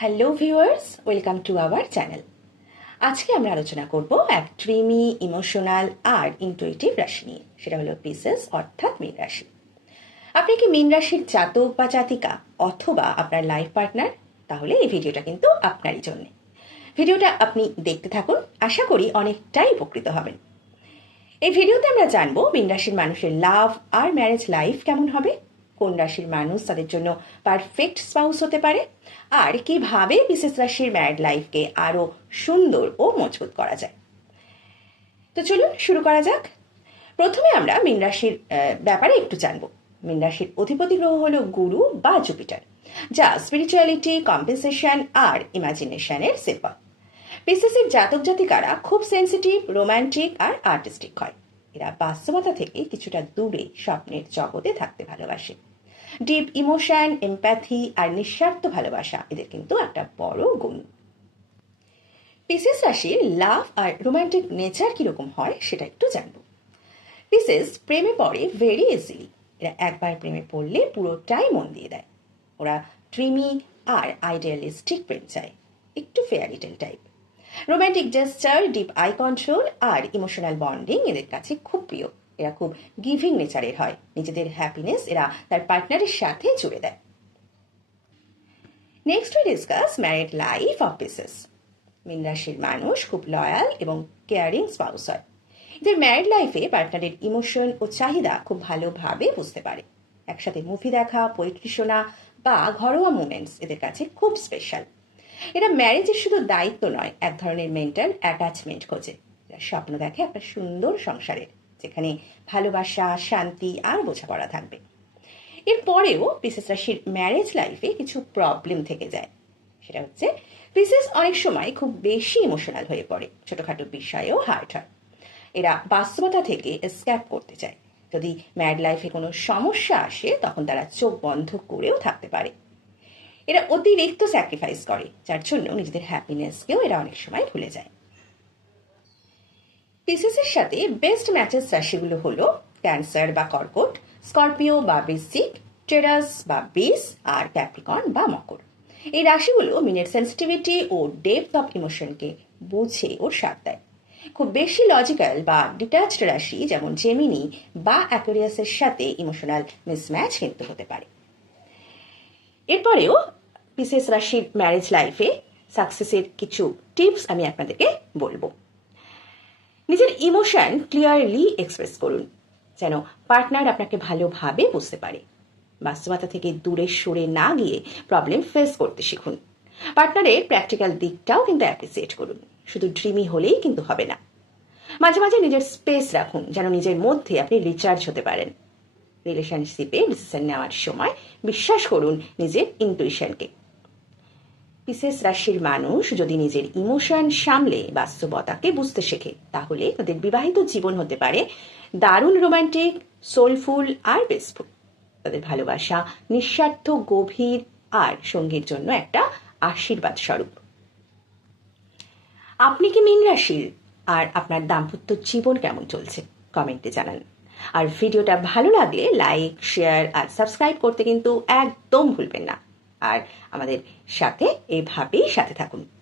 Hello viewers welcome to our channel আজকে আমরা আলোচনা করব এক ড্রিমি ইমোশনাল আর ইন্টুইটিভ রাশি নিয়ে। সেটা হলো পিসেস অর্থাৎ মীন রাশি। আপনি কি মীন রাশির জাতক বা জাতিকা অথবা আপনার লাইফ পার্টনার তাহলে এই ভিডিওটা কিন্তু আপনারই জন্যে। ভিডিওটা আপনি দেখতে থাকুন, আশা করি অনেকটাই উপকৃত হবেন। এই ভিডিওতে আমরা জানব মীন রাশির মানুষের লাভ আর ম্যারেজ লাইফ কেমন হবে। কোন রাশির মানুষ তাদের জন্য পারফেক্ট স্পাউস হতে পারে? আর কীভাবে বিশেষ রাশির ম্যারেড লাইফকে আরও সুন্দর ও মজবুত করা যায়? তো চলুন শুরু করা যাক। প্রথমে আমরা মীন রাশির ব্যাপারে একটু জানব। মীন রাশির অধিপতি গ্রহ হলো গুরু বা জুপিটার, যা স্পিরিচুয়ালিটি কম্পেনসেশন আর ইমাজিনেশনের সেবা পিসিসির জাতক জাতিকারা খুব সেন্সিটিভ রোমান্টিক আর আর্টিস্টিক হয়। এরা বাস্তবতা থেকে কিছুটা দূরে স্বপ্নের জগতে থাকতে ভালোবাসে। ডিপ ইমোশন এমপ্যাথি আর নিঃস্বার্থ ভালোবাসা এদের কিন্তু একটা বড় গুণ। পিসেস রাশির লাভ আর রোমান্টিক নেচার কীরকম হয় সেটা একটু জানব। পিসেস প্রেমে পড়ে ভেরি ইজিলি এরা একবার প্রেমে পড়লে পুরোটাই মন দিয়ে দেয়। ওরা ড্রিমি আর আইডিয়ালিস্টিক প্রেম চায়। একটু fairytale type romantic gesture deep eye control আর ইমোশনাল বন্ডিং এদের কাছে খুব প্রিয়। এরা খুব গিভিং নেচারের হয়। নিজেদের হ্যাপিনেস এরা তার পার্টনারের সাথে জুড়ে দেয়। Next we discuss married life of Pisces মীন রাশির মানুষ খুব লয়াল এবং কেয়ারিং স্পাউস হয়। এদের ম্যারিড লাইফে পার্টনারের ইমোশন ও চাহিদা খুব ভালোভাবে বুঝতে পারে। একসাথে মুভি দেখা পোয়েট্রি শোনা বা ঘরোয়া মুমেন্টস এদের কাছে খুব স্পেশাল এরা ম্যারেজের শুধু দায়িত্ব নয়, এক ধরনের মেন্টাল অ্যাটাচমেন্ট খোঁজে। স্বপ্ন দেখে একটা সুন্দর সংসারের যেখানে ভালোবাসা, শান্তি আর বোঝাপড়া থাকবে। এরপরেও পিসেস রাশির ম্যারেজ লাইফে কিছু প্রবলেম থেকে যায়। সেটা হচ্ছে পিসেস অনেক সময় খুব বেশি ইমোশনাল হয়ে পড়ে, ছোটখাটো বিষয়েও হার্ট হয়। এরা বাস্তবতা থেকে স্ক্যাপ করতে চায়। যদি ম্যাড লাইফে কোনো সমস্যা আসে, তখন তারা চোখ বন্ধ করেও থাকতে পারে। এরা অতিরিক্ত স্যাক্রিফাইস করে, যার জন্য নিজেদের হ্যাপিনেসকেও এরা অনেক সময় ভুলে যায়। পিসিসের সাথে বেস্ট ম্যাচেস রাশিগুলো হলো ক্যান্সার বা কর্কট স্করপিও বা বৃশ্চিক টেরাস বা বিস আর ক্যাপ্রিকন বা মকর। এই রাশিগুলো মিনের সেন্সিটিভিটি ও ডেপথ অফ ইমোশনকে বুঝে ও সাথ দেয়। খুব বেশি লজিক্যাল বা ডিট্যাচড রাশি যেমন জেমিনি বা অ্যাকোরিয়াসের সাথে ইমোশনাল মিসম্যাচ কিন্তু হতে পারে। এরপরেও বিশেষ রাশির ম্যারেজ লাইফে সাকসেসের কিছু টিপস আমি আপনাদেরকে বলব। নিজের ইমোশন ক্লিয়ারলি এক্সপ্রেস করুন, যেন পার্টনার আপনাকে ভালোভাবে বুঝতে পারে। বাস্তবতা থেকে দূরে সরে না গিয়ে প্রবলেম ফেস করতে শিখুন। পার্টনারের প্র্যাকটিক্যাল দিকটাও কিন্তু অ্যাপ্রিসিয়েট করুন, শুধু ড্রিমি হলেই কিন্তু হবে না। মাঝে মাঝে নিজের স্পেস রাখুন, যেন নিজের মধ্যে আপনি রিচার্জ হতে পারেন। রিলেশনশিপে ডিসিশন নেওয়ার সময় বিশ্বাস করুন নিজের ইন্টুইশনকে বিশেষ রাশির মানুষ যদি নিজের ইমোশন সামলে বাস্তবতাকে বুঝতে শেখে, তাহলে তাদের বিবাহিত জীবন হতে পারে দারুণ রোমান্টিক সোলফুল আর বেসফুল তাদের ভালোবাসা নিঃস্বার্থ, গভীর আর সঙ্গীর জন্য একটা আশীর্বাদ স্বরূপ। আপনি কি মীন রাশির? আর আপনার দাম্পত্য জীবন কেমন চলছে? কমেন্টে জানান। আর ভিডিওটা ভালো লাগলে লাইক শেয়ার আর সাবস্ক্রাইব করতে কিন্তু একদম ভুলবেন না। আর আমাদের সাথে এভাবেই সাথে থাকুন।